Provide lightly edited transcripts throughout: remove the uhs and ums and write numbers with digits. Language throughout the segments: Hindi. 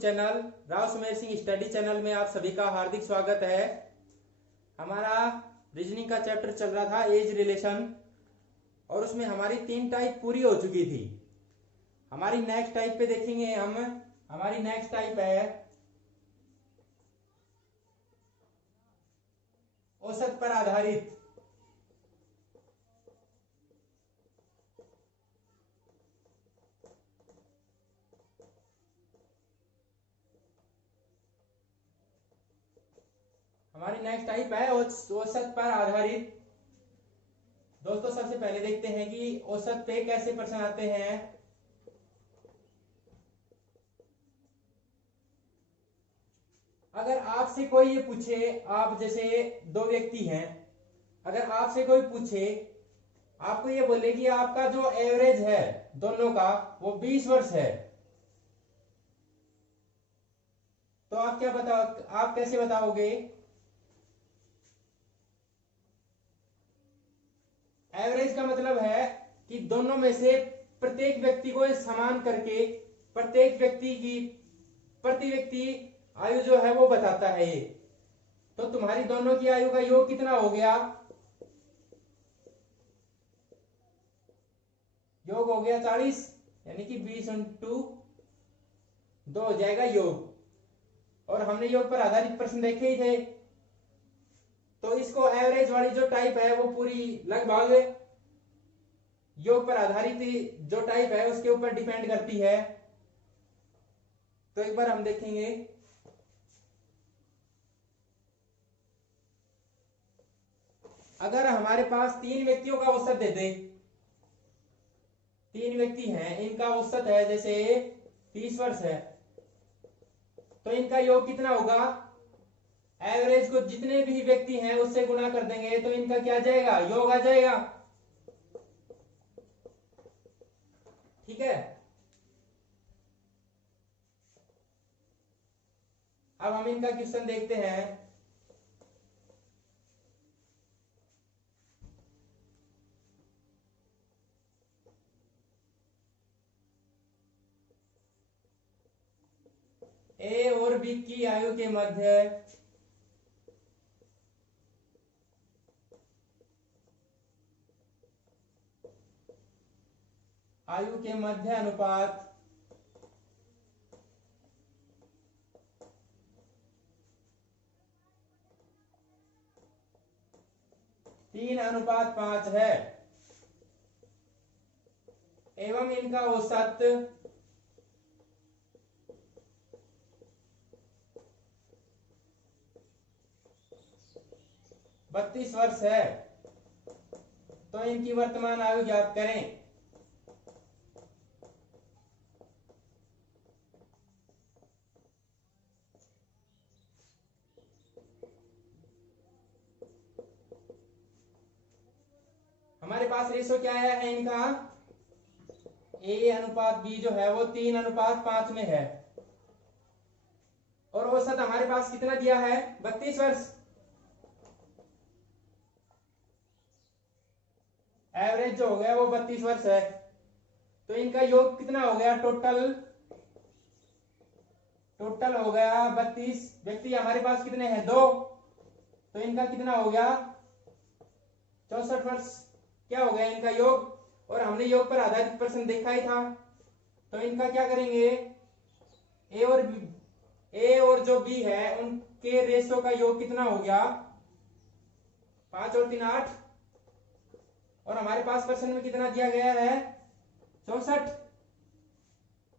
Channel Rao Sumer Singh study channel में आप सभी का हार्दिक स्वागत है। हमारा रीजनिंग का चैप्टर चल रहा था एज रिलेशन और उसमें हमारी 3 टाइप पूरी हो चुकी थी। हमारी नेक्स्ट टाइप पे देखेंगे हम। हमारी नेक्स्ट टाइप है औसत पर आधारित। हमारी नेक्स्ट टाइप है औसत पर आधारित। दोस्तों सबसे पहले देखते हैं कि औसत पे कैसे प्रश्न आते हैं। अगर आपसे कोई ये पूछे, आप जैसे 2 व्यक्ति हैं, अगर आपसे कोई पूछे, आपको ये बोले कि आपका जो एवरेज है दोनों का वो 20 वर्ष है, तो आप क्या बताओ, आप कैसे बताओगे? एवरेज का मतलब है कि दोनों में से प्रत्येक व्यक्ति को समान करके प्रत्येक व्यक्ति की प्रति व्यक्ति आयु जो है वो बताता है ये। तो तुम्हारी दोनों की आयु का योग कितना हो गया? योग हो गया 40, यानी कि 20 इंटू 2 हो जाएगा योग। और हमने योग पर आधारित प्रश्न देखे ही थे, तो इसको एवरेज वाली जो टाइप है वो पूरी लगभग योग पर आधारित जो टाइप है उसके ऊपर डिपेंड करती है। तो एक बार हम देखेंगे। अगर हमारे पास 3 व्यक्तियों का औसत दे दे, 3 व्यक्ति हैं, इनका औसत है जैसे 30 वर्ष है, तो इनका योग कितना होगा? एवरेज को जितने भी व्यक्ति हैं उससे गुणा कर देंगे तो इनका क्या आ जाएगा? योग आ जाएगा। ठीक है। अब हम इनका क्वेश्चन देखते हैं। ए और बी की आयु के मध्य अनुपात 3:5 है एवं इनका औसत 32 वर्ष है, तो इनकी वर्तमान आयु ज्ञात करें। हमारे पास रेशो क्या है इनका? ए अनुपात बी जो है वो 3:5 में है और औसत हमारे पास कितना दिया है? 32 वर्ष। एवरेज जो हो गया वो 32 वर्ष है, तो इनका योग कितना हो गया? टोटल हो गया 32। व्यक्ति हमारे पास कितने हैं? 2, तो इनका कितना हो गया? 64 वर्ष। क्या हो गया इनका योग? और हमने योग पर आधारित प्रश्न देखा ही था, तो इनका क्या करेंगे? ए और जो बी है उनके रेशो का योग कितना हो गया? 5 और 3 8, और हमारे पास प्रश्न में कितना दिया गया है? 64।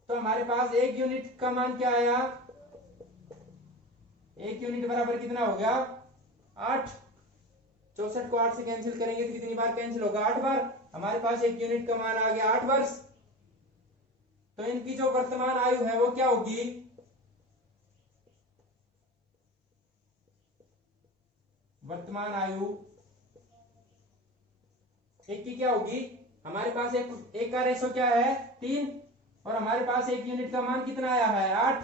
तो हमारे पास 1 यूनिट का मान क्या आया? 1 यूनिट बराबर कितना हो गया? 8। 64 को 8 से कैंसिल करेंगे तो कितनी बार कैंसिल होगा? 8 बार। हमारे पास 1 यूनिट का मान आ गया 8 वर्ष। तो इनकी जो वर्तमान आयु है वो क्या होगी? वर्तमान आयु एक की क्या होगी? हमारे पास एक का रेशो क्या है? 3, और हमारे पास 1 यूनिट का मान कितना आया है? 8।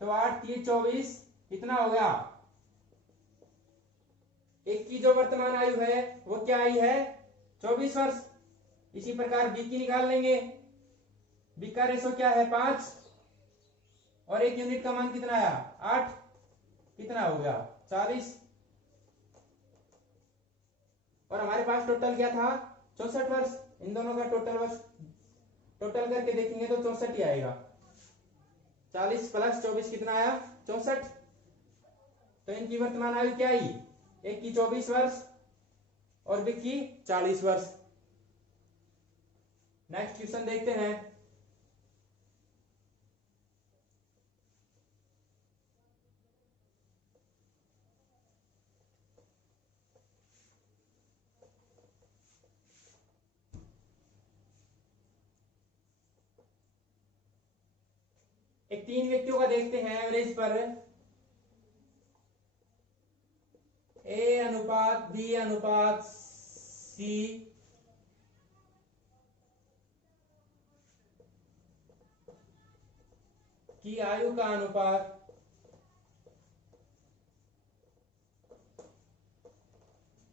तो 8 3 24, कितना हो गया? एक की जो वर्तमान आयु है वो क्या आई है? 24 वर्ष। इसी प्रकार बी की निकाल लेंगे। बी का रेशो क्या है? 5, और 1 यूनिट का मान कितना आया 8, कितना हो गया 40। और हमारे पास टोटल क्या था 64 वर्ष। इन दोनों का टोटल वर्ष टोटल करके देखेंगे तो 64 ही आएगा। 40 प्लस 24 कितना आया 64। तो इनकी वर्तमान आयु क्या आई, एक की 24 वर्ष और बी की 40 वर्ष। नेक्स्ट क्वेश्चन देखते हैं। एक 3 व्यक्तियों का देखते हैं एवरेज पर ए अनुपात बी अनुपात सी की आयु का अनुपात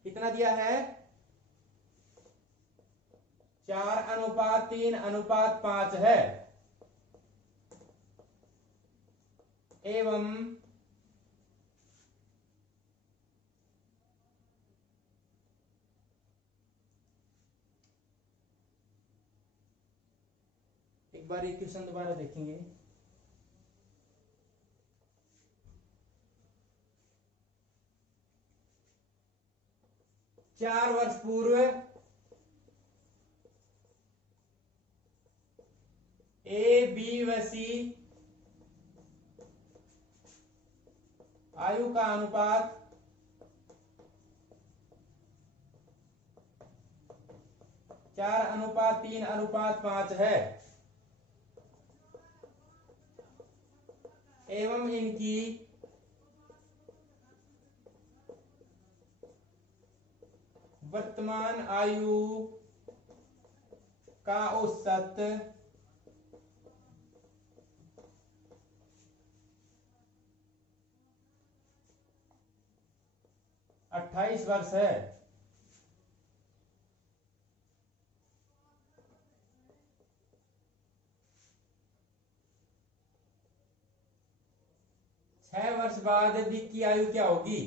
कितना दिया है 4:3:5 है। एवं एक बार एक क्वेश्चन दोबारा देखेंगे। चार वर्ष पूर्व ए बी व सी आयु का अनुपात 4:3:5 है। एवं इनकी वर्तमान आयु का औसत 28 वर्ष है। छह वर्ष बाद बी की आयु क्या होगी,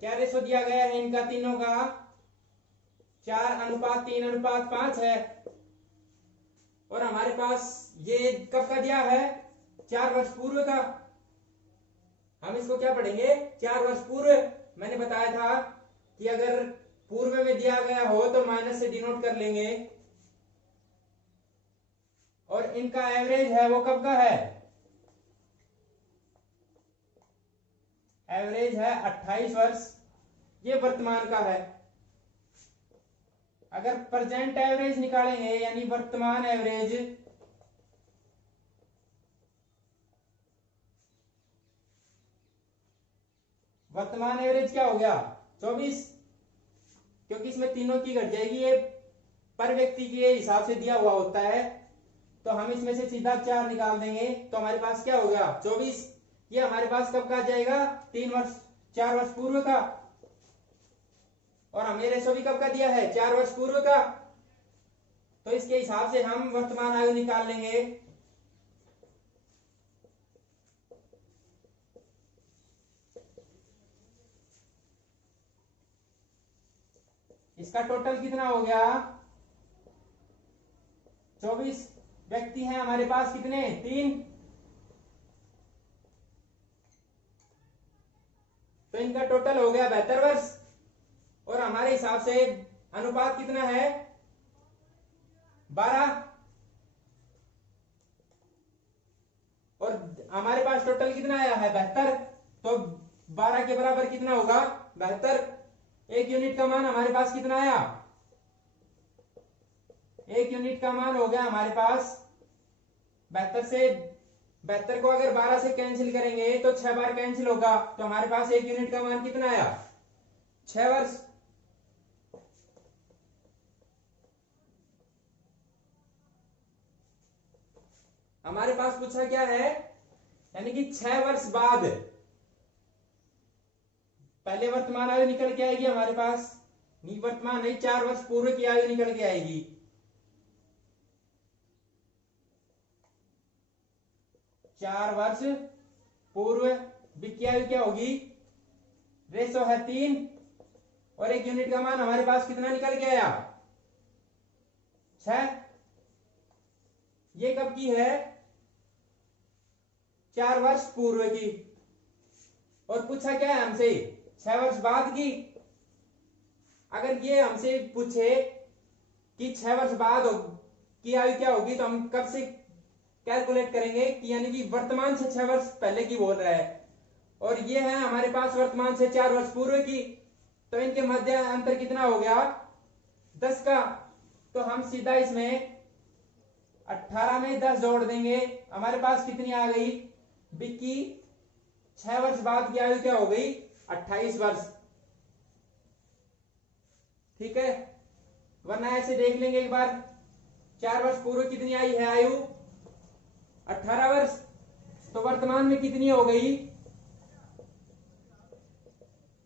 क्या रेशो दिया गया है इनका तीनों का 4:3:5 है। और हमारे पास ये कब का दिया है 4 वर्ष पूर्व का। हम इसको क्या पढ़ेंगे 4 वर्ष पूर्व। मैंने बताया था कि अगर पूर्व में दिया गया हो तो माइनस से डिनोट कर लेंगे। और इनका एवरेज है वो कब का है, एवरेज है 28 वर्ष। ये वर्तमान का है। अगर प्रेजेंट एवरेज निकालेंगे यानी वर्तमान एवरेज, वर्तमान एवरेज क्या हो गया 24, क्योंकि इसमें तीनों की घट जाएगी। ये पर व्यक्ति के हिसाब से दिया हुआ होता है। तो हम इसमें से सीधा 4 निकाल देंगे तो हमारे पास क्या हो गया 24। ये हमारे पास कब का आ जाएगा 4 वर्ष पूर्व का। और हमें रेशो भी कब का दिया है 4 वर्ष पूर्व का। तो इसके हिसाब से हम वर्तमान आयु निकाल लेंगे। इसका टोटल कितना हो गया 24। व्यक्ति हैं हमारे पास कितने 3। तो इनका टोटल हो गया 72 वर्ष। और हमारे हिसाब से अनुपात कितना है 12। और हमारे पास टोटल कितना आया है 72। तो 12 के बराबर कितना होगा 72। 1 यूनिट का मान हमारे पास कितना आया, 1 यूनिट का मान हो गया हमारे पास 72 से 72 को अगर 12 से कैंसिल करेंगे तो 6 बार कैंसिल होगा। तो हमारे पास 1 यूनिट का मान कितना आया 6 वर्ष। हमारे पास पूछा क्या है यानी कि 6 वर्ष बाद पहले वर्तमान आयु निकल के आएगी हमारे पास, वर्तमान नहीं 4 वर्ष पूर्व की आयु निकल के आएगी। चार वर्ष पूर्व की आयु क्या होगी, रेशो है 3 और 1 यूनिट का मान हमारे पास कितना निकल के आया, 6। ये कब की है, 4 वर्ष पूर्व की। और पूछा क्या है हमसे, 6 वर्ष बाद की। अगर ये हमसे पूछे कि 6 वर्ष बाद की आयु क्या होगी, तो हम कब से कैलकुलेट करेंगे कि यानी कि वर्तमान से 6 वर्ष पहले की बोल रहा है, और ये है हमारे पास वर्तमान से 4 वर्ष पूर्व की। तो इनके मध्य अंतर कितना हो गया, 10 का। तो हम सीधा इसमें 18 में 10 जोड़ देंगे, हमारे पास कितनी आ गई, बिक्की 6 वर्ष बाद की आयु क्या हो गई, 28 वर्ष। ठीक है, वरना ऐसे देख लेंगे एक बार, 4 वर्ष पूर्व कितनी आई है आयु, 18 वर्ष। तो वर्तमान में कितनी हो गई,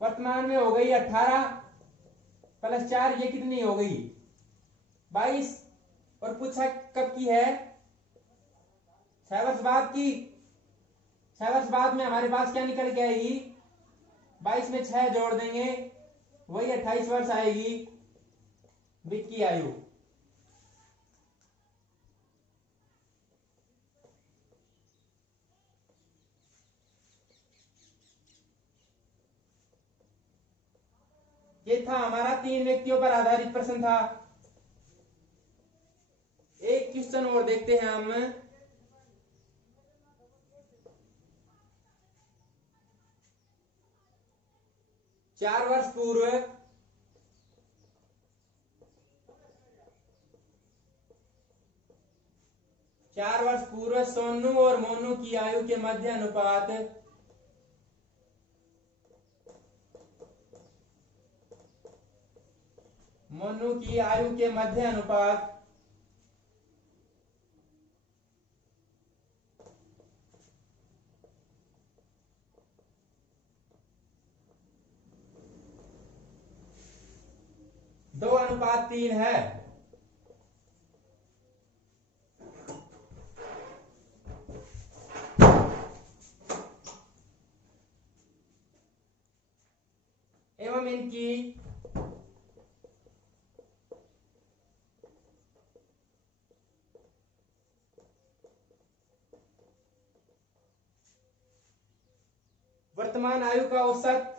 वर्तमान में हो गई 18 प्लस 4, ये कितनी हो गई, 22। और पूछा कब की है, 6 वर्ष बाद की। 6 वर्ष बाद में हमारे पास क्या निकल के आएगी, 22 में 6 जोड़ देंगे, वही 28 वर्ष आएगी विक्की आयु। ये था हमारा 3 व्यक्तियों पर आधारित प्रश्न था। एक क्वेश्चन और देखते हैं हम। चार वर्ष पूर्व सोनू और मोनू की आयु के मध्य अनुपात मोनू की आयु के मध्य अनुपात 2:3 है। एवं इनकी वर्तमान आयु का औसत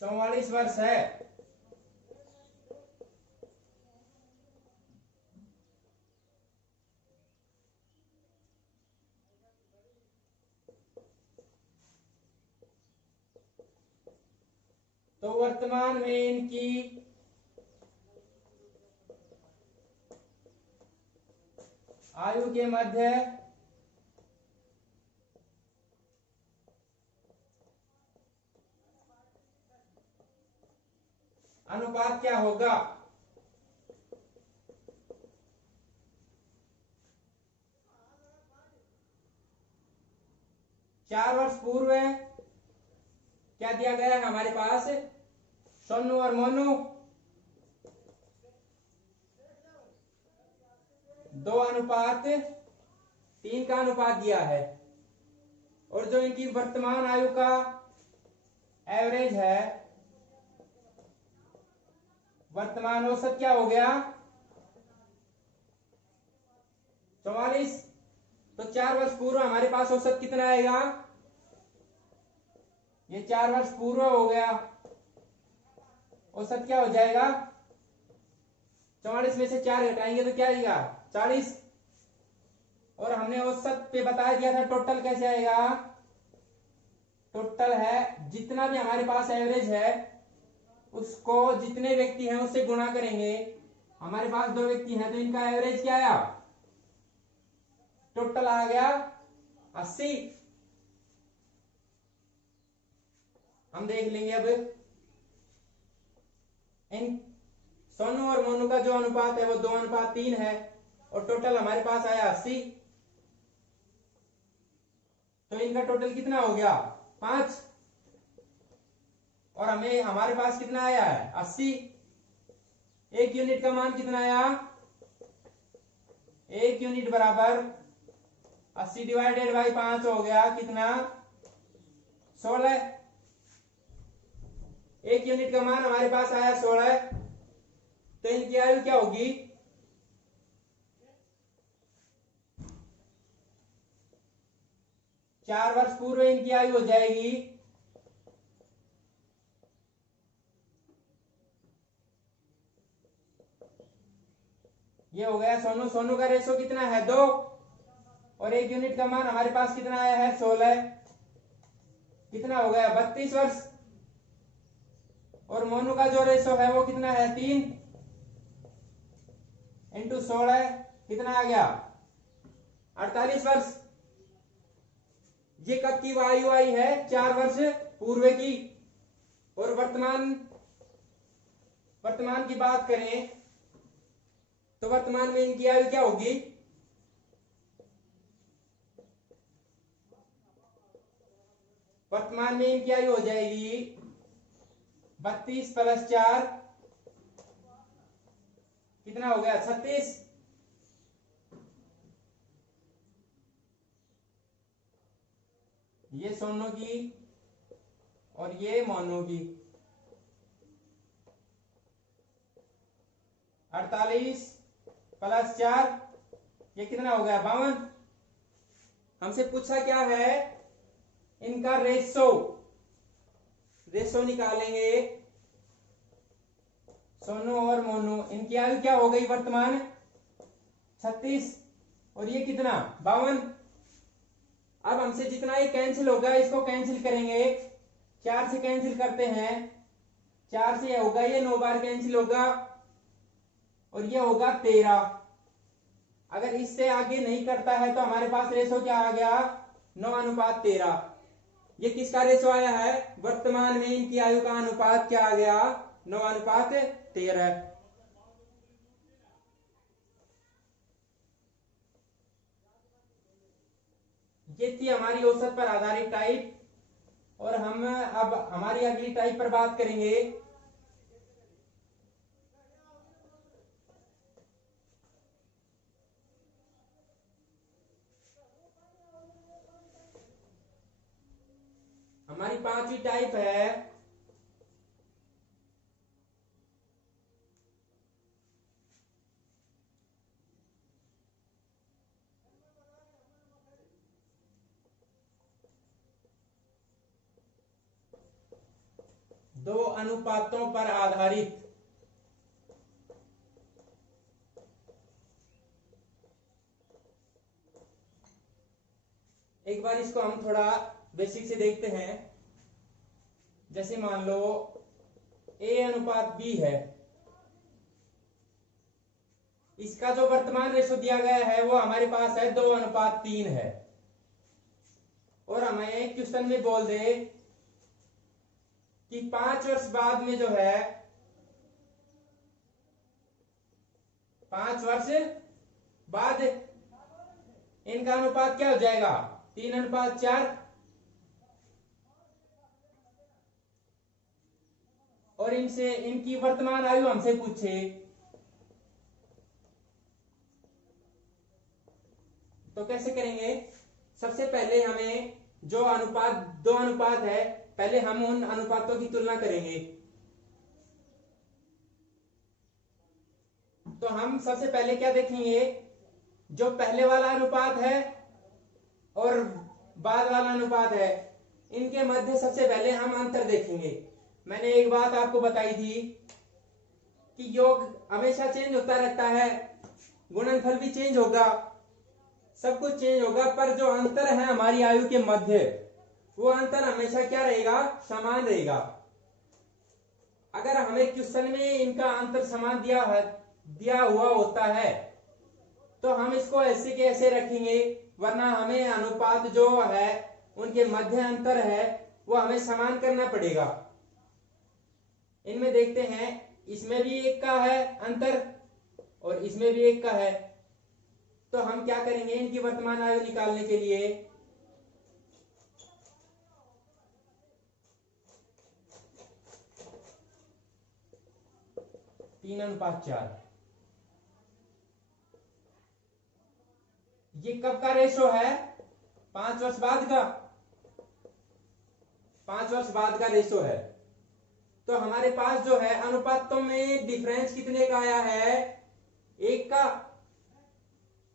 44 वर्ष है। तो वर्तमान में इनकी आयु के मध्य अनुपात क्या होगा, चार वर्ष पूर्व क्या दिया गया है हमारे पास, सोनू और मोनू 2:3 का अनुपात दिया है। और जो इनकी वर्तमान आयु का एवरेज है, वर्तमान औसत क्या हो गया, 44। तो 4 वर्ष पूर्व हमारे पास औसत कितना आएगा, ये 4 वर्ष पूर्व हो गया, औसत क्या हो जाएगा, 44 में से 4 घटाएंगे तो क्या आएगा, 40। और हमने औसत पे बता दिया था टोटल कैसे आएगा, टोटल है जितना भी हमारे पास एवरेज है उसको जितने व्यक्ति हैं उससे गुणा करेंगे। हमारे पास 2 व्यक्ति हैं तो इनका एवरेज क्या आया, टोटल आ गया 80। हम देख लेंगे अब इन सोनू और मोनू का जो अनुपात है वो 2:3 है, और टोटल हमारे पास आया 80। तो इनका टोटल कितना हो गया? 5। और हमें हमारे पास कितना आया है? 80। एक यूनिट का मान कितना आया? एक यूनिट बराबर 80 डिवाइडेड बाई 5 हो गया कितना? 16। एक यूनिट का मान हमारे पास आया 16। तो इनकी आयु क्या होगी? 4 वर्ष पूर्व इनकी आयु हो जाएगी सोनू का रेशो कितना है? 2। और एक यूनिट का मान हमारे पास कितना आया है? 16। कितना हो गया? 32 वर्ष। और मोनू का जो रेशो है वो कितना है? 3 इंटू 16 कितना आ गया? 48 वर्ष। ये कब की आयु आई है? 4 वर्ष पूर्व की। और वर्तमान की बात करें तो वर्तमान में इनकी आयु क्या होगी? वर्तमान में इनकी आयु हो जाएगी 32 + 4 कितना हो गया? 36। ये सोनू की और ये मोनू की। 48 + 4 ये कितना हो गया? 52। हमसे पूछा क्या है? इनका रेशो निकालेंगे। सोनू और मोनू, इनकी आयु क्या हो गई वर्तमान? 36। और ये कितना? 52। अब हमसे जितना ये कैंसिल होगा इसको कैंसिल करेंगे। 4 से कैंसिल करते हैं, 4 से होगा ये 9 बार कैंसिल होगा, और ये होगा 13। अगर इससे आगे नहीं करता है तो हमारे पास रेशो क्या आ गया? 9:13। ये किसका रेशो आया है? वर्तमान में इनकी आयु का अनुपात क्या आ गया? 9:13। ये थी हमारी औसत पर आधारित टाइप। और हम अब हमारी अगली टाइप पर बात करेंगे। हमारी 5वीं टाइप है दो अनुपातों पर आधारित। एक बार इसको हम थोड़ा बेसिक से देखते हैं। जैसे मान लो A/B है, इसका जो वर्तमान रेशो दिया गया है वो हमारे पास है 2:3 है। और हमें क्वेश्चन में बोल दे कि 5 वर्ष बाद में जो है, 5 वर्ष बाद इनका अनुपात क्या हो जाएगा? 3:4। और इनसे इनकी वर्तमान आयु हमसे पूछे तो कैसे करेंगे? सबसे पहले हमें जो दो अनुपात है, पहले हम उन अनुपातों की तुलना करेंगे। तो हम सबसे पहले क्या देखेंगे? जो पहले वाला अनुपात है और बाद वाला अनुपात है, इनके मध्य सबसे पहले हम अंतर देखेंगे। मैंने एक बात आपको बताई थी कि योग हमेशा चेंज होता रहता है, गुणनफल भी चेंज होगा, सब कुछ चेंज होगा, पर जो अंतर है हमारी आयु के मध्य, वो अंतर हमेशा क्या रहेगा? समान रहेगा। अगर हमें क्वेश्चन में इनका अंतर समान दिया हुआ होता है तो हम इसको ऐसे के ऐसे रखेंगे, वरना हमें अनुपात जो है उनके मध्य अंतर है वो हमें समान करना पड़ेगा। इनमें देखते हैं इसमें भी 1 का है अंतर और इसमें भी 1 का है। तो हम क्या करेंगे इनकी वर्तमान आयु निकालने के लिए, तीन अनुपात 4। ये कब का रेशो है? 5 वर्ष बाद का, 5 वर्ष बाद का रेशो है। तो हमारे पास जो है अनुपातों में डिफरेंस कितने का आया है? 1 का।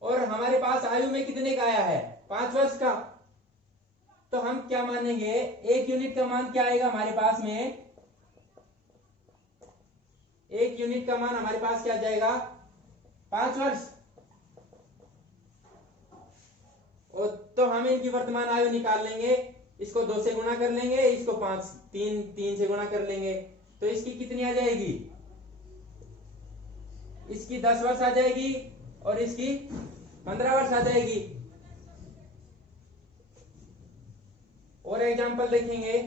और हमारे पास आयु में कितने का आया है? 5 वर्ष का। तो हम क्या मानेंगे, 1 यूनिट का मान क्या आएगा हमारे पास में? 1 यूनिट का मान हमारे पास क्या जाएगा? 5 वर्ष। और तो हम इनकी वर्तमान आयु निकाल लेंगे, इसको 2 से गुणा कर लेंगे, इसको 3 से गुणा कर लेंगे। तो इसकी कितनी आ जाएगी? इसकी 10 वर्ष आ जाएगी और इसकी 15 वर्ष आ जाएगी। और एग्जांपल देखेंगे,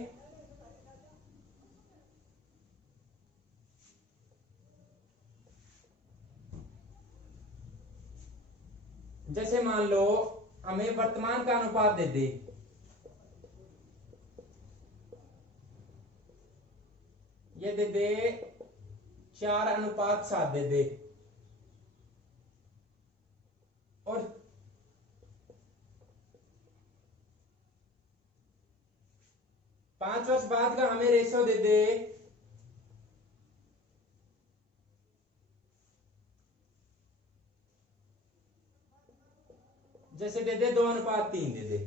जैसे मान लो हमें वर्तमान का अनुपात दे दे, ये दे दे 4:7 दे दे, और पांच वर्ष बाद का हमें रेशो दे दे 2:3 दे दे।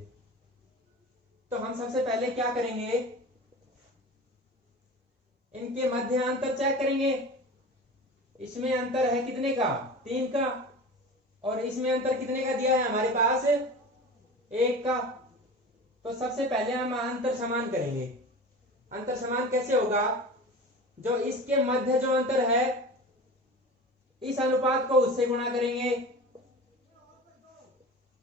तो हम सबसे पहले क्या करेंगे, इनके मध्य अंतर चेक करेंगे। इसमें अंतर है कितने का? 3 का। और इसमें अंतर कितने का दिया है हमारे पास? 1 का। तो सबसे पहले हम अंतर समान करेंगे। अंतर समान कैसे होगा? जो इसके मध्य जो अंतर है, इस अनुपात को उससे गुणा करेंगे,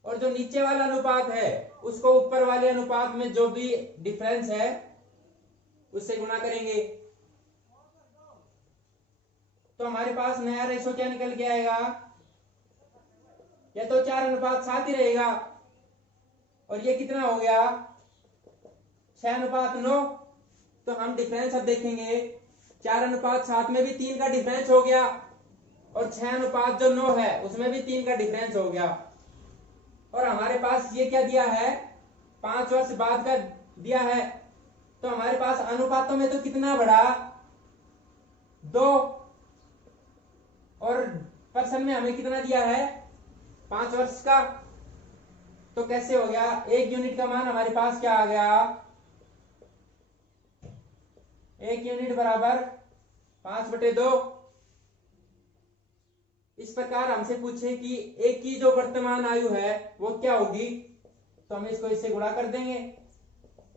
और जो नीचे वाला अनुपात है उसको ऊपर वाले अनुपात में जो भी डिफरेंस है उससे गुणा करेंगे। तो हमारे पास नया रेशो क्या निकल के आएगा? या तो 4:7 ही रहेगा, और ये कितना हो गया? 6:9। तो हम डिफरेंस अब देखेंगे, 4:7 में भी 3 का डिफरेंस हो गया, और 6:9 है उसमें भी 3 का डिफरेंस हो गया। और हमारे पास ये क्या दिया है? 5 वर्ष बाद का दिया है। तो हमारे पास अनुपातों में तो कितना बढ़ा? 2। और पर्सन में हमें कितना दिया है? 5 वर्ष का। तो कैसे हो गया? 1 यूनिट का मान हमारे पास क्या आ गया? 1 यूनिट बराबर 5/2। इस प्रकार हमसे पूछे कि एक की जो वर्तमान आयु है वो क्या होगी, तो हम इसको इससे गुणा कर देंगे।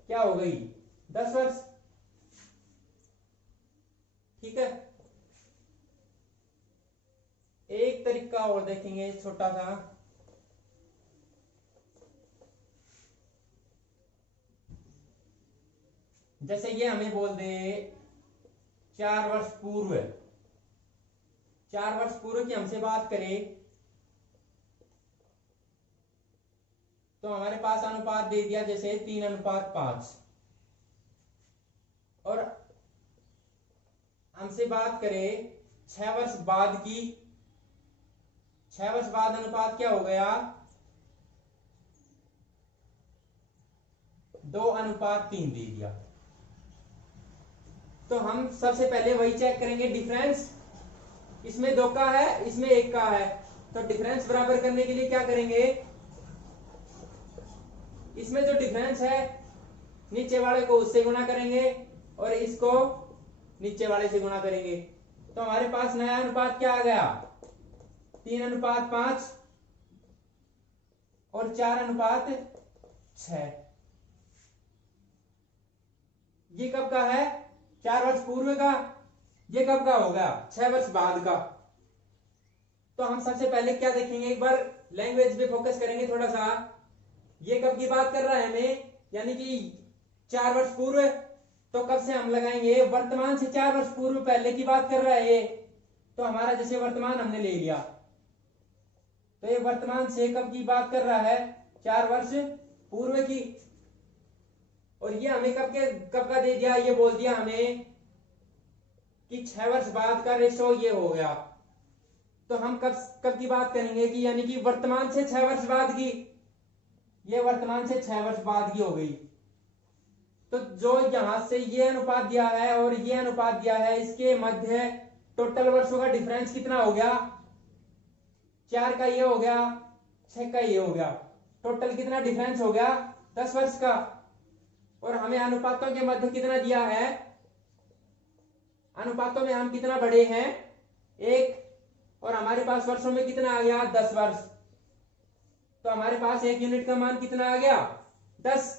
क्या हो गई? 10 वर्ष। ठीक है। एक तरीका और देखेंगे छोटा सा। जैसे ये हमें बोल दे 4 वर्ष पूर्व, 4 वर्ष पूर्व की हमसे बात करें, तो हमारे पास अनुपात दे दिया जैसे 3:5। और हमसे बात करें 6 वर्ष बाद की, 6 वर्ष बाद अनुपात क्या हो गया? 2:3 दे दिया। तो हम सबसे पहले वही चेक करेंगे डिफरेंस। इसमें 2 का है, इसमें 1 का है। तो डिफरेंस बराबर करने के लिए क्या करेंगे, इसमें जो डिफरेंस है नीचे वाले को उससे गुणा करेंगे, और इसको नीचे वाले से गुणा करेंगे। तो हमारे पास नया अनुपात क्या आ गया? 3:5 और 4:6। ये कब का है? 4 वर्ष पूर्व का। ये कब का होगा? 6 वर्ष बाद का। तो हम सबसे पहले क्या देखेंगे, एक बार लैंग्वेज पे फोकस करेंगे थोड़ा सा। ये कब की बात कर रहा है हमें? यानी कि 4 वर्ष पूर्व। तो कब से हम लगाएंगे, वर्तमान से 4 वर्ष पूर्व पहले की बात कर रहा है ये। तो हमारा जैसे वर्तमान हमने ले लिया, तो ये वर्तमान से कब की बात कर रहा है, 4 वर्ष पूर्व की। और ये हमें कब का दे दिया, ये बोल दिया हमें कि 6 वर्ष बाद का रेशो ये हो गया। तो हम कब की बात करेंगे कि यानी कि वर्तमान से 6 वर्ष बाद की, ये वर्तमान से 6 वर्ष बाद की हो गई। तो जो यहां से ये अनुपात दिया है और ये अनुपात दिया है, इसके मध्य टोटल वर्षों का डिफरेंस कितना हो गया, 4 का ये हो गया, 6 का ये हो गया, टोटल कितना डिफरेंस हो गया, 10 वर्ष का। और हमें अनुपातों के मध्य कितना दिया है, अनुपातों में हम कितना बड़े हैं, 1, और हमारे पास वर्षों में कितना आ गया, 10 वर्ष। तो हमारे पास 1 यूनिट का मान कितना आ गया, 10।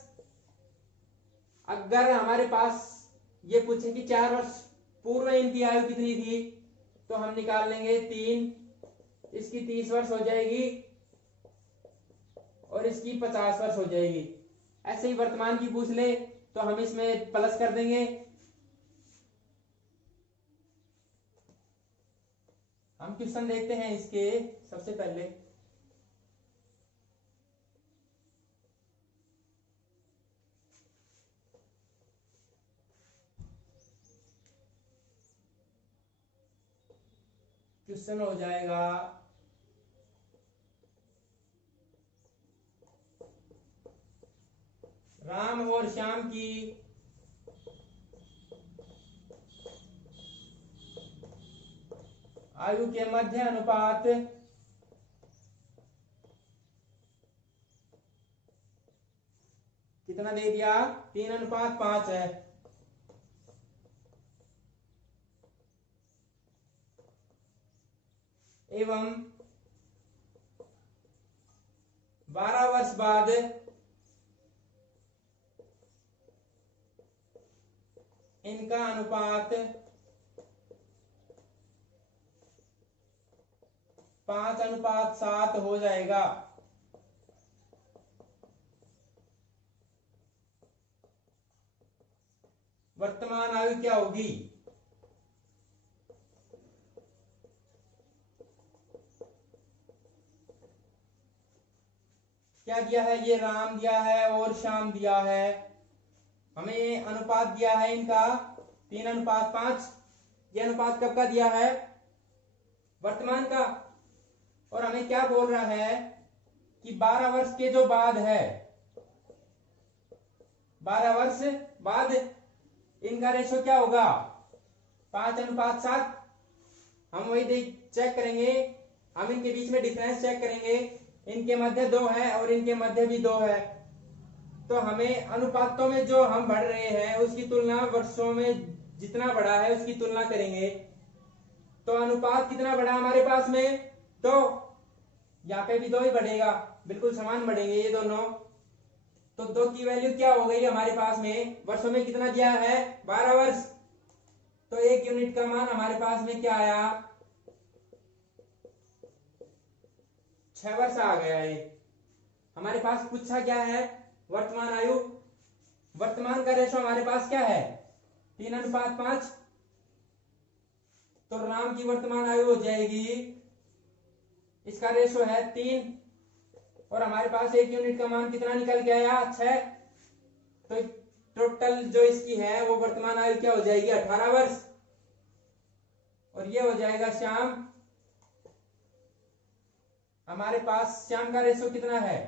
अगर हमारे पास ये पूछे कि 4 वर्ष पूर्व इनकी आयु कितनी थी, तो हम निकाल लेंगे 3, इसकी 30 वर्ष हो जाएगी और इसकी 50 वर्ष हो जाएगी। ऐसे ही वर्तमान की पूछ ले तो हम इसमें प्लस कर देंगे। हम क्वेश्चन देखते हैं इसके। सबसे पहले क्वेश्चन हो जाएगा, राम और श्याम की आयु के मध्य अनुपात कितना दे दिया, 3:5 है। एवं 12 वर्ष बाद इनका अनुपात 5:7 हो जाएगा। वर्तमान आयु क्या होगी, क्या दिया है, ये राम दिया है और श्याम दिया है। हमें अनुपात दिया है इनका 3:5। ये अनुपात कब का दिया है, वर्तमान का। और हमें क्या बोल रहा है कि 12 वर्ष के जो बाद है, 12 वर्ष बाद इनका रेशो क्या होगा, 5:7। हम वही चेक करेंगे, हम इनके बीच में डिफरेंस चेक करेंगे। इनके मध्य 2 है और इनके मध्य भी 2 है। तो हमें अनुपातों में जो हम बढ़ रहे हैं उसकी तुलना वर्षों में जितना बढ़ा है उसकी तुलना करेंगे। तो अनुपात कितना बढ़ा हमारे पास में, तो यहाँ पे भी 2 ही बढ़ेगा, बिल्कुल समान बढ़ेंगे ये दोनों। तो 2 की वैल्यू क्या हो गई हमारे पास में, वर्षों में कितना दिया है, 12 वर्ष। तो 1 यूनिट का मान हमारे पास में क्या आया, 6 वर्ष आ गया है। हमारे पास पूछा क्या है, वर्तमान आयु। वर्तमान का रेशो हमारे पास क्या है, 3:5। तो राम की वर्तमान आयु हो जाएगी, इसका रेशो है 3, और हमारे पास 1 यूनिट का मान कितना निकल के आया, 6। तो टोटल जो इसकी है वो वर्तमान आयु क्या हो जाएगी, 18 वर्ष। और ये हो जाएगा श्याम। हमारे पास श्याम का रेशो कितना है,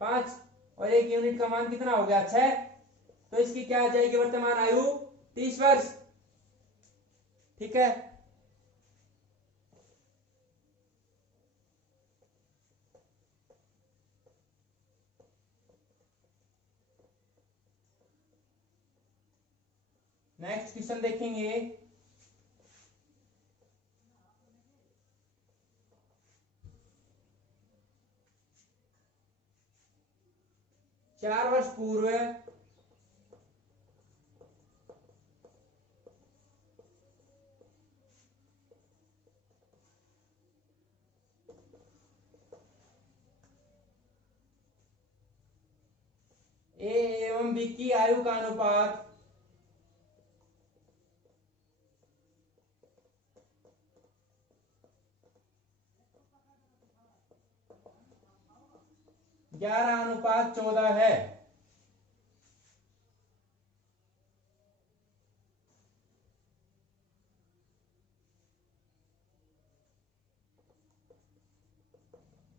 5, और 1 यूनिट का मान कितना हो गया, 6। तो इसकी क्या आ जाएगी वर्तमान आयु, 30 वर्ष। ठीक है। नेक्स्ट क्वेश्चन देखेंगे। चार वर्ष पूर्व ए एवं बी की आयु का अनुपात 11:14 है।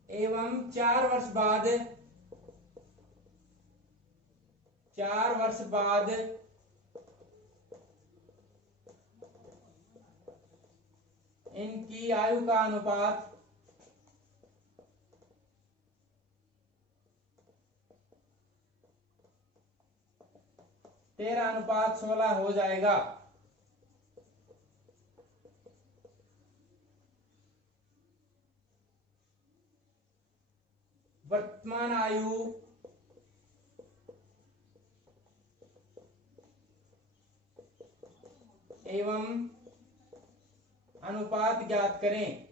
एवं 4 वर्ष बाद इनकी आयु का अनुपात 13:16 हो जाएगा। वर्तमान आयु एवं अनुपात ज्ञात करें।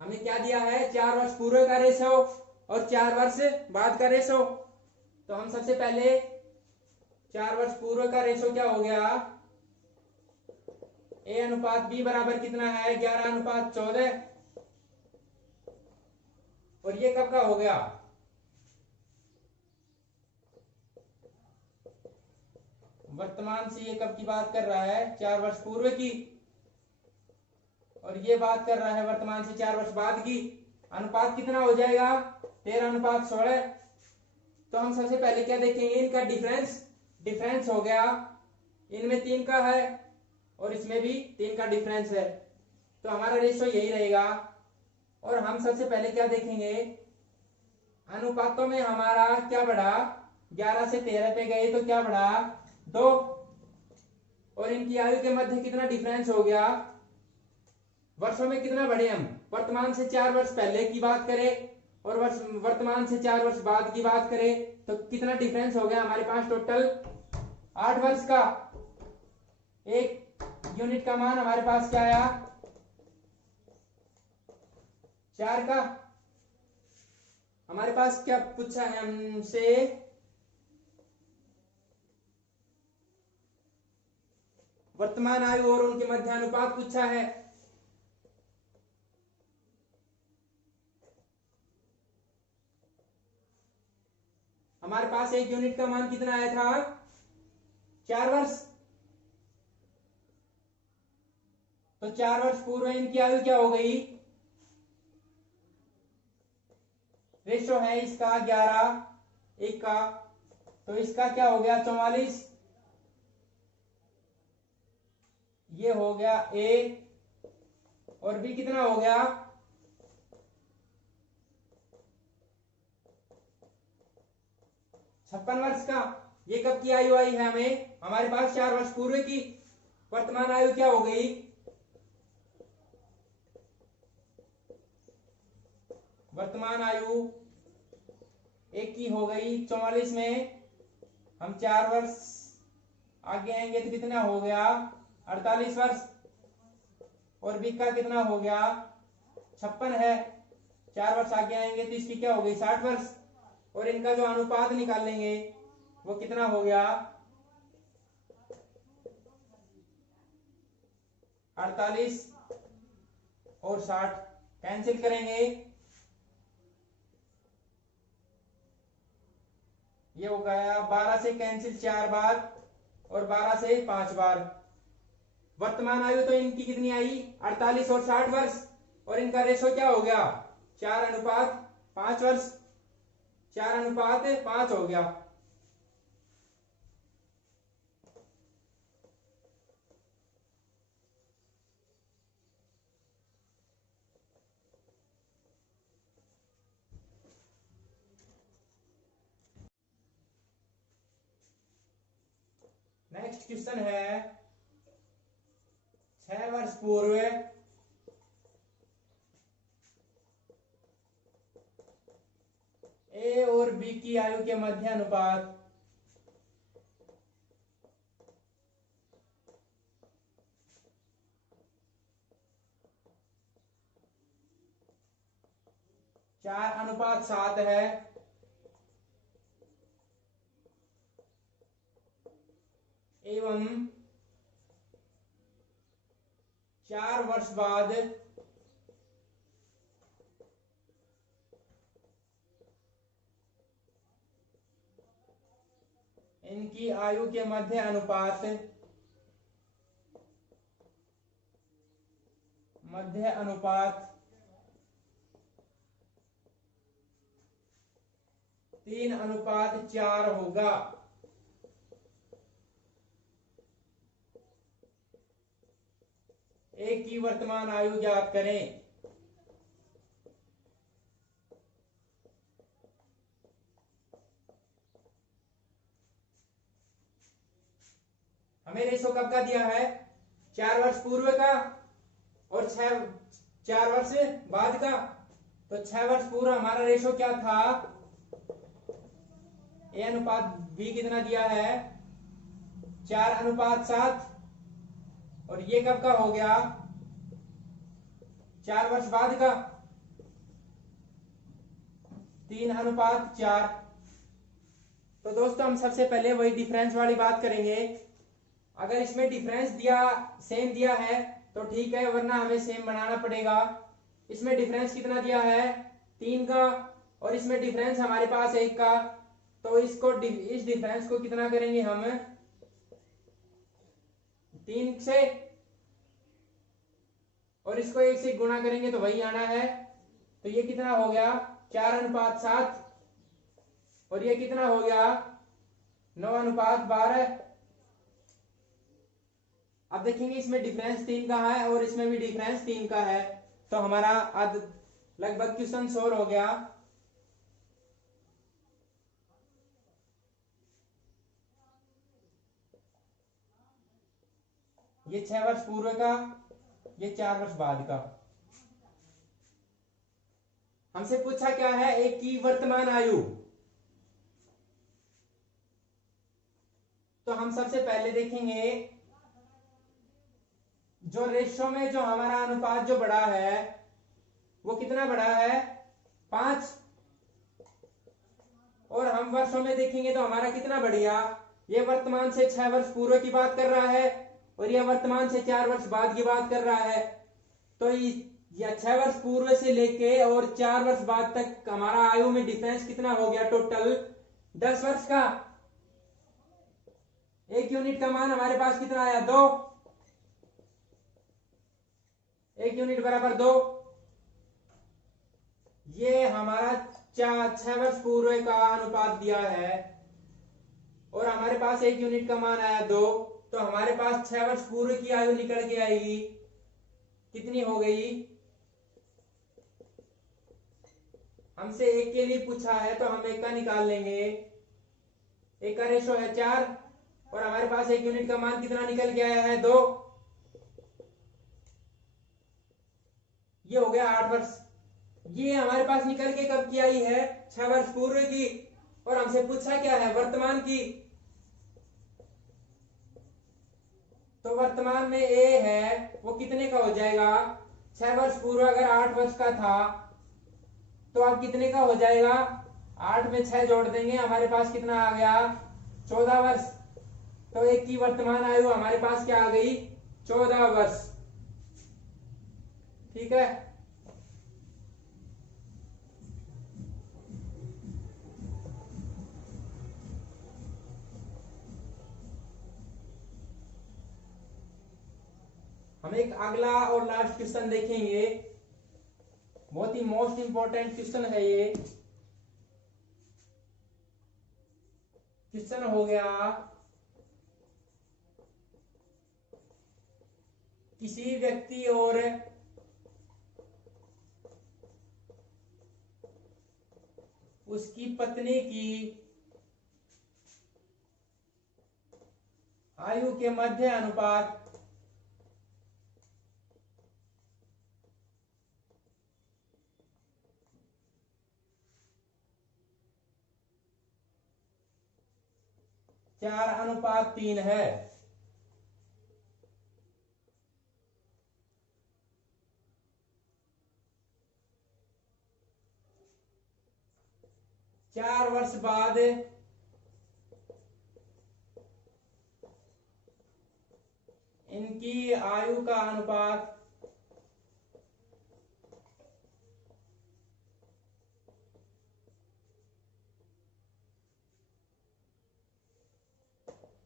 हमें क्या दिया है? 4 वर्ष पूर्व का रेशो और 4 वर्ष बाद का रेशो। तो हम सबसे पहले 4 वर्ष पूर्व का रेशो क्या हो गया? A/B बराबर कितना है? 11:14। और ये कब का हो गया? वर्तमान से ये कब की बात कर रहा है? 4 वर्ष पूर्व की। और ये बात कर रहा है वर्तमान से 4 वर्ष बाद की। अनुपात कितना हो जाएगा? 13:16। तो हम सबसे पहले क्या देखेंगे? इनका डिफरेंस हो गया। इनमें 3 का है और इसमें भी 3 का डिफरेंस है, तो हमारा रेशो यही रहेगा। और हम सबसे पहले क्या देखेंगे? अनुपातों में हमारा क्या बढ़ा? 11 से 13 पे गए तो क्या बढ़ा? 2। और इनकी आयु के मध्य कितना डिफरेंस हो गया? वर्षों में कितना बढ़े हम? वर्तमान से 4 वर्ष पहले की बात करें और वर्तमान से 4 वर्ष बाद की बात करें तो कितना डिफरेंस हो गया हमारे पास? टोटल 8 वर्ष का। एक यूनिट का मान हमारे पास क्या आया? 4 का। हमारे पास क्या पूछा है हमसे? वर्तमान आयु और उनके मध्य अनुपात पूछा है। हमारे पास एक यूनिट का मान कितना आया था? 4 वर्ष। तो 4 वर्ष पूर्व इनकी आयु क्या हो गई? रेशो है इसका 11:1 का, तो इसका क्या हो गया? 44। ये हो गया A और B कितना हो गया? 56 वर्ष का। ये कब की आयु आई है हमें? हमारे पास 4 वर्ष पूर्व की। वर्तमान आयु क्या हो गई? वर्तमान आयु एक की हो गई 44 में। हम 4 वर्ष आगे आएंगे तो कितना हो गया? 48 वर्ष। और बी का कितना हो गया? 56 है। 4 वर्ष आगे आएंगे तो इसकी क्या हो गई? 60 वर्ष। और इनका जो अनुपात निकालेंगे वो कितना हो गया? 48 और 60 कैंसिल करेंगे। ये हो गया 12 से कैंसिल 4 बार और 12 से 5 बार। वर्तमान आयु तो इनकी कितनी आई? 48 और 60 वर्ष। और इनका रेशो क्या हो गया? 4:5 वर्ष। 4:5 हो गया। नेक्स्ट क्वेश्चन है 6 वर्ष पूर्व ए और बी की आयु के मध्य अनुपात 4:7 है। एवं 4 वर्ष बाद इनकी आयु के मध्य अनुपात 3:4 होगा। एक की वर्तमान आयु ज्ञात करें। हमें रेशो कब का दिया है? 4 वर्ष पूर्व का और 4 वर्ष बाद का। तो 6 वर्ष पूर्व हमारा रेशो क्या था? ए अनुपात बी कितना दिया है? 4:7। और ये कब का हो गया? 4 वर्ष बाद का 3:4। तो दोस्तों हम सबसे पहले वही डिफरेंस वाली बात करेंगे। अगर इसमें डिफरेंस सेम दिया है तो ठीक है, वरना हमें सेम बनाना पड़ेगा। इसमें डिफरेंस कितना दिया है? 3 का, और इसमें डिफरेंस हमारे पास 1 का। तो इस डिफरेंस को कितना करेंगे हम? 3 से, और इसको 1 से गुणा करेंगे तो वही आना है। तो ये कितना हो गया? 4:7। और ये कितना हो गया? 9:12। अब देखेंगे इसमें डिफरेंस 3 का है और इसमें भी डिफरेंस 3 का है। तो हमारा लगभग क्वेश्चन सोल्व हो गया। ये 6 वर्ष पूर्व का, ये 4 वर्ष बाद का। हमसे पूछा क्या है? एक की वर्तमान आयु। तो हम सबसे पहले देखेंगे जो रेशो में जो हमारा अनुपात जो बड़ा है वो कितना बड़ा है? 5। और हम वर्षों में देखेंगे तो हमारा कितना बढ़िया? ये वर्तमान से 6 वर्ष पूर्व की बात कर रहा है और ये वर्तमान से 4 वर्ष बाद की बात कर रहा है। तो ये 6 वर्ष पूर्व से लेके और 4 वर्ष बाद तक हमारा आयु में डिफरेंस कितना हो गया? टोटल 10 वर्ष का। एक यूनिट का मान हमारे पास कितना आया? 2। 1 यूनिट बराबर 2। ये हमारा 6 वर्ष पूर्व का अनुपात दिया है और हमारे पास 1 यूनिट का मान आया 2। तो हमारे पास 6 वर्ष पूर्व की आयु निकल के आएगी। कितनी हो गई? हमसे 1 के लिए पूछा है तो हम 1 का निकाल लेंगे। 1 का रेशो है 4 और हमारे पास 1 यूनिट का मान कितना निकल के आया है? 2। ये हो गया 8 वर्ष। ये हमारे पास निकल के कब की आई है? 6 वर्ष पूर्व की। और हमसे पूछा क्या है? वर्तमान की। तो वर्तमान में ए है वो कितने का हो जाएगा? 6 वर्ष पूर्व अगर 8 वर्ष का था तो अब कितने का हो जाएगा? 8 में 6 जोड़ देंगे, हमारे पास कितना आ गया? 14 वर्ष। तो एक की वर्तमान आयु हमारे पास क्या आ गई? 14 वर्ष। ठीक है। हम एक अगला और लास्ट क्वेश्चन देखेंगे। बहुत ही मोस्ट इंपॉर्टेंट क्वेश्चन है ये। क्वेश्चन हो गया, किसी व्यक्ति और उसकी पत्नी की आयु के मध्य अनुपात 4:3 है। चार वर्ष बाद इनकी आयु का अनुपात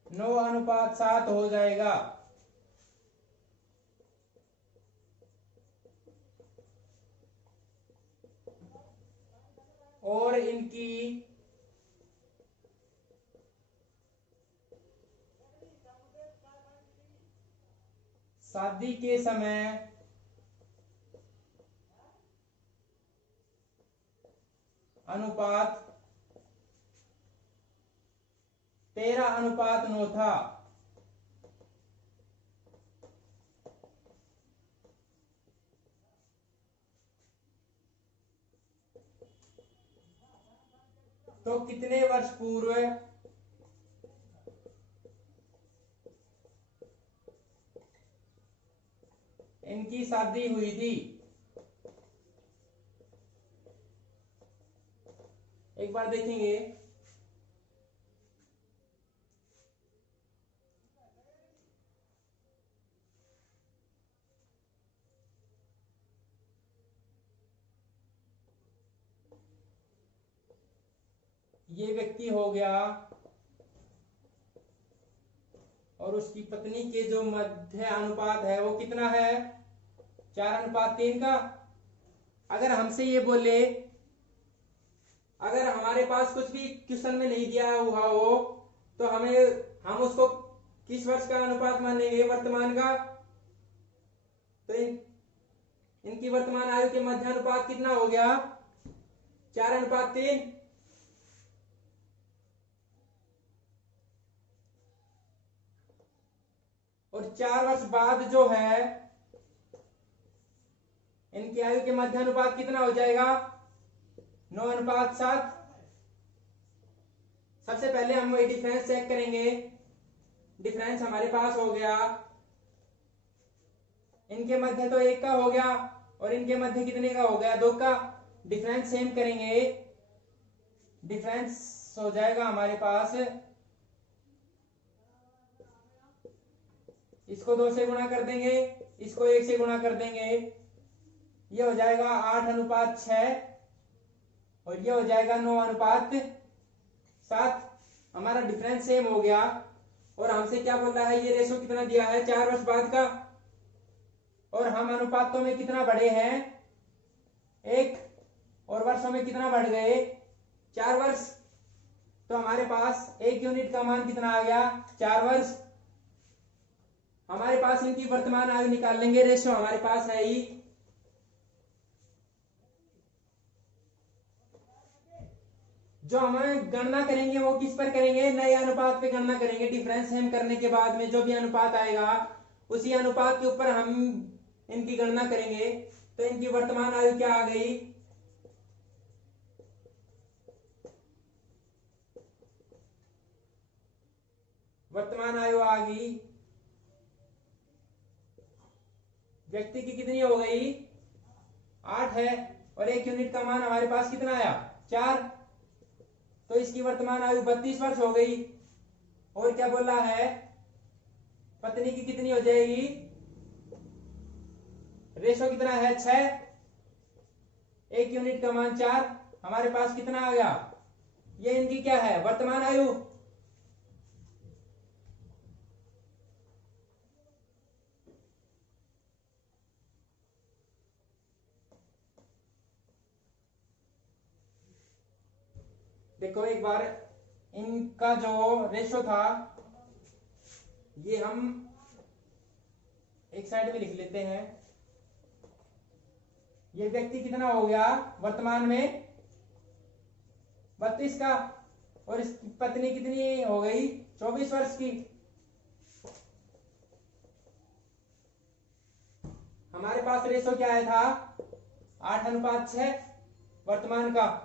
9:7 हो जाएगा। और इनकी शादी के समय अनुपात 13:9 था। तो कितने वर्ष पूर्व इनकी शादी हुई थी? एक बार देखेंगे। ये व्यक्ति हो गया और उसकी पत्नी के जो मध्य अनुपात है वो कितना है? 4:3 का। अगर हमसे ये बोले, अगर हमारे पास कुछ भी क्वेश्चन में नहीं दिया हुआ हो तो हम उसको किस वर्ष का अनुपात मानेंगे? वर्तमान का। तो इनकी वर्तमान आयु के मध्य अनुपात कितना हो गया? 4:3। और 4 वर्ष बाद जो है इनकी आयु के मध्य अनुपात कितना हो जाएगा? 9:7। सबसे पहले हम वही डिफरेंस चेक करेंगे। डिफरेंस हमारे पास हो गया, इनके मध्य तो 1 का हो गया और इनके मध्य कितने का हो गया? 2 का। डिफरेंस सेम करेंगे, डिफरेंस हो जाएगा हमारे पास, इसको 2 से गुणा कर देंगे, इसको 1 से गुणा कर देंगे, ये हो जाएगा 8:6 और ये हो जाएगा 9:7। हमारा डिफरेंस सेम हो गया। और हमसे क्या बोल रहा है? ये रेशो कितना दिया है? 4 वर्ष बाद का। और हम अनुपातों में कितना बढ़े हैं? 1। और वर्षों में कितना बढ़ गए? 4 वर्ष। तो हमारे पास 1 यूनिट का मान कितना आ गया? 4 वर्ष। हमारे पास इनकी वर्तमान आयु निकाल लेंगे। रेशो हमारे पास है ही। जो हमें गणना करेंगे वो किस पर करेंगे? नए अनुपात पे गणना करेंगे। डिफरेंस सेम करने के बाद में जो भी अनुपात आएगा उसी अनुपात के ऊपर हम इनकी गणना करेंगे। तो इनकी वर्तमान आयु क्या आ गई? वर्तमान आयु आ गई, व्यक्ति की कितनी हो गई? 8 है। और 1 यूनिट का मान हमारे पास कितना आया? 4। तो इसकी वर्तमान आयु 32 वर्ष हो गई। और क्या बोल रहा है? पत्नी की कितनी हो जाएगी? रेशो कितना है? 6। 1 यूनिट का मान 4। हमारे पास कितना आ गया? ये इनकी क्या है? वर्तमान आयु। देखो एक बार, इनका जो रेशो था ये हम एक साइड में लिख लेते हैं। ये व्यक्ति कितना हो गया वर्तमान में? 32 का। और इसकी पत्नी कितनी हो गई? 24 वर्ष की। हमारे पास रेशो क्या आया था? 8:6 वर्तमान का।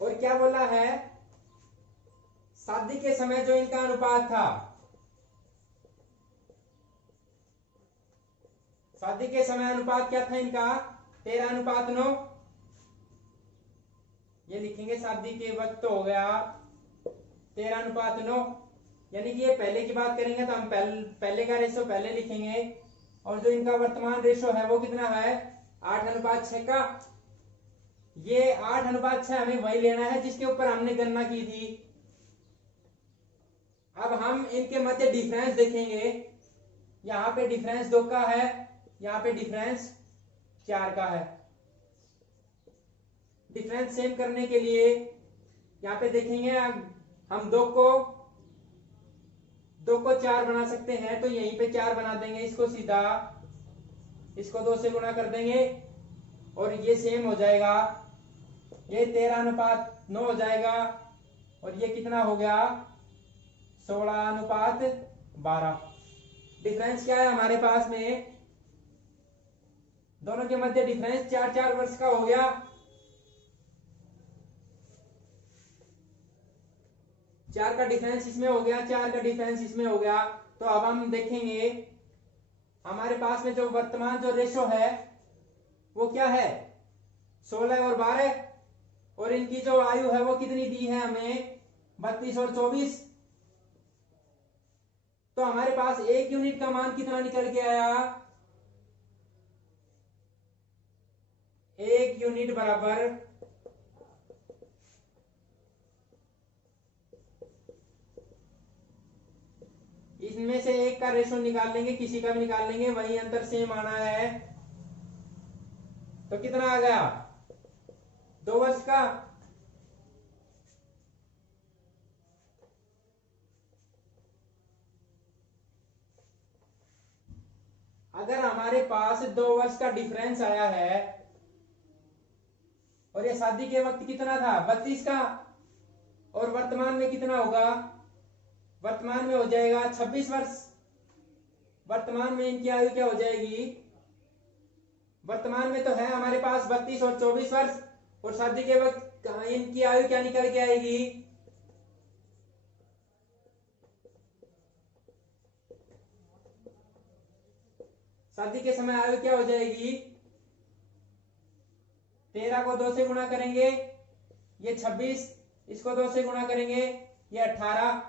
और क्या बोला है? शादी के समय जो इनका अनुपात था, शादी के समय अनुपात क्या था इनका? 13:9। ये लिखेंगे शादी के वक्त हो गया 13:9। यानी कि ये पहले की बात करेंगे तो हम पहले का रेशो पहले लिखेंगे। और जो इनका वर्तमान रेशो है वो कितना है? 8:6 का। ये 8:6 हमें वही लेना है जिसके ऊपर हमने गणना की थी। अब हम इनके मध्य डिफरेंस देखेंगे। यहाँ पे डिफरेंस 2 का है, यहाँ पे डिफरेंस 4 का है। डिफरेंस सेम करने के लिए यहाँ पे देखेंगे हम 2 को 4 बना सकते हैं, तो यहीं पे 4 बना देंगे इसको सीधा, इसको 2 से गुणा कर देंगे और ये सेम हो जाएगा। ये 13:9 हो जाएगा और ये कितना हो गया 16:12। डिफरेंस क्या है हमारे पास में, दोनों के मध्य डिफरेंस 4 वर्ष का हो गया। 4 का डिफरेंस इसमें हो गया, 4 का डिफरेंस इसमें हो गया। तो अब हम देखेंगे हमारे पास में जो वर्तमान जो रेशो है वो क्या है 16 और 12, और इनकी जो आयु है वो कितनी दी है हमें 32 और 24। तो हमारे पास 1 यूनिट का मान कितना निकल के आया, 1 यूनिट बराबर इसमें से एक का रेशो निकाल लेंगे, किसी का भी निकाल लेंगे, वही अंतर सेम आना है। तो कितना आ गया 2 वर्ष का। अगर हमारे पास 2 वर्ष का डिफरेंस आया है और ये शादी के वक्त कितना था 32 का, और वर्तमान में कितना होगा, वर्तमान में हो जाएगा 26 वर्ष। वर्तमान में इनकी आयु क्या हो जाएगी, वर्तमान में तो है हमारे पास 32 और 24 वर्ष, और शादी के वक्त इनकी आयु क्या निकल के आएगी, शादी के समय आयु क्या हो जाएगी, 13 को 2 से गुणा करेंगे ये 26, इसको 2 से गुणा करेंगे ये 18।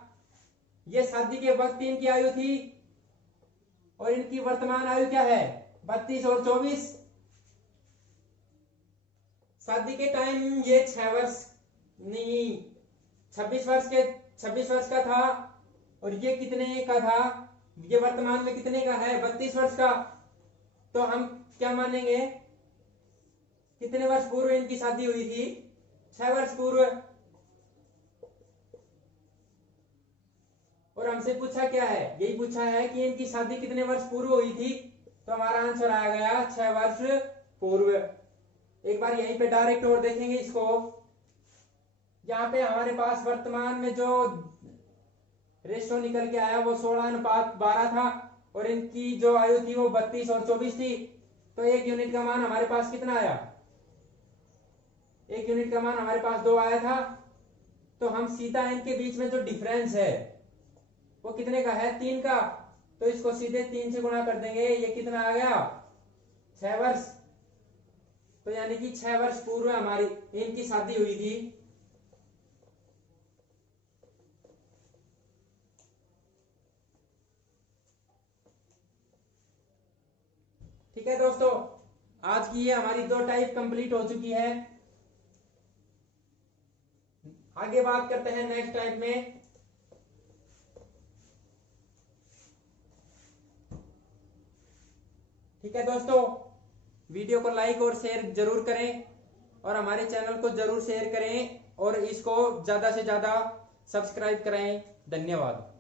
ये शादी के वक्त इनकी आयु थी और इनकी वर्तमान आयु क्या है 32 और 24। शादी के टाइम ये 6 वर्ष नहीं 26 वर्ष का था, और ये कितने का था, ये वर्तमान में कितने का है 32 वर्ष का। तो हम क्या मानेंगे, कितने वर्ष पूर्व इनकी शादी हुई थी 6 वर्ष पूर्व। और हमसे पूछा क्या है, यही पूछा है कि इनकी शादी कितने वर्ष पूर्व हुई थी, तो हमारा आंसर आ गया 6 वर्ष पूर्व। एक बार यहीं पे डायरेक्ट और देखेंगे इसको। यहाँ पे हमारे पास वर्तमान में जो रेशो निकल के आया वो 16:12 था, और इनकी जो आयु थी वो 32 और 24 थी। तो 1 यूनिट का मान हमारे पास कितना आया, 1 यूनिट का मान हमारे पास 2 आया था। तो हम सीधा इनके बीच में जो डिफरेंस है वो कितने का है 3 का, तो इसको सीधे 3 से गुणा कर देंगे, ये कितना आ गया 6 वर्ष। तो यानी कि 6 वर्ष पूर्व हमारी इनकी शादी हुई थी। ठीक है दोस्तों, आज की ये हमारी 2 टाइप कंप्लीट हो चुकी है। आगे बात करते हैं नेक्स्ट टाइप में। ठीक है दोस्तों, वीडियो को लाइक और शेयर जरूर करें, और हमारे चैनल को जरूर शेयर करें, और इसको ज्यादा से ज्यादा सब्सक्राइब करें। धन्यवाद।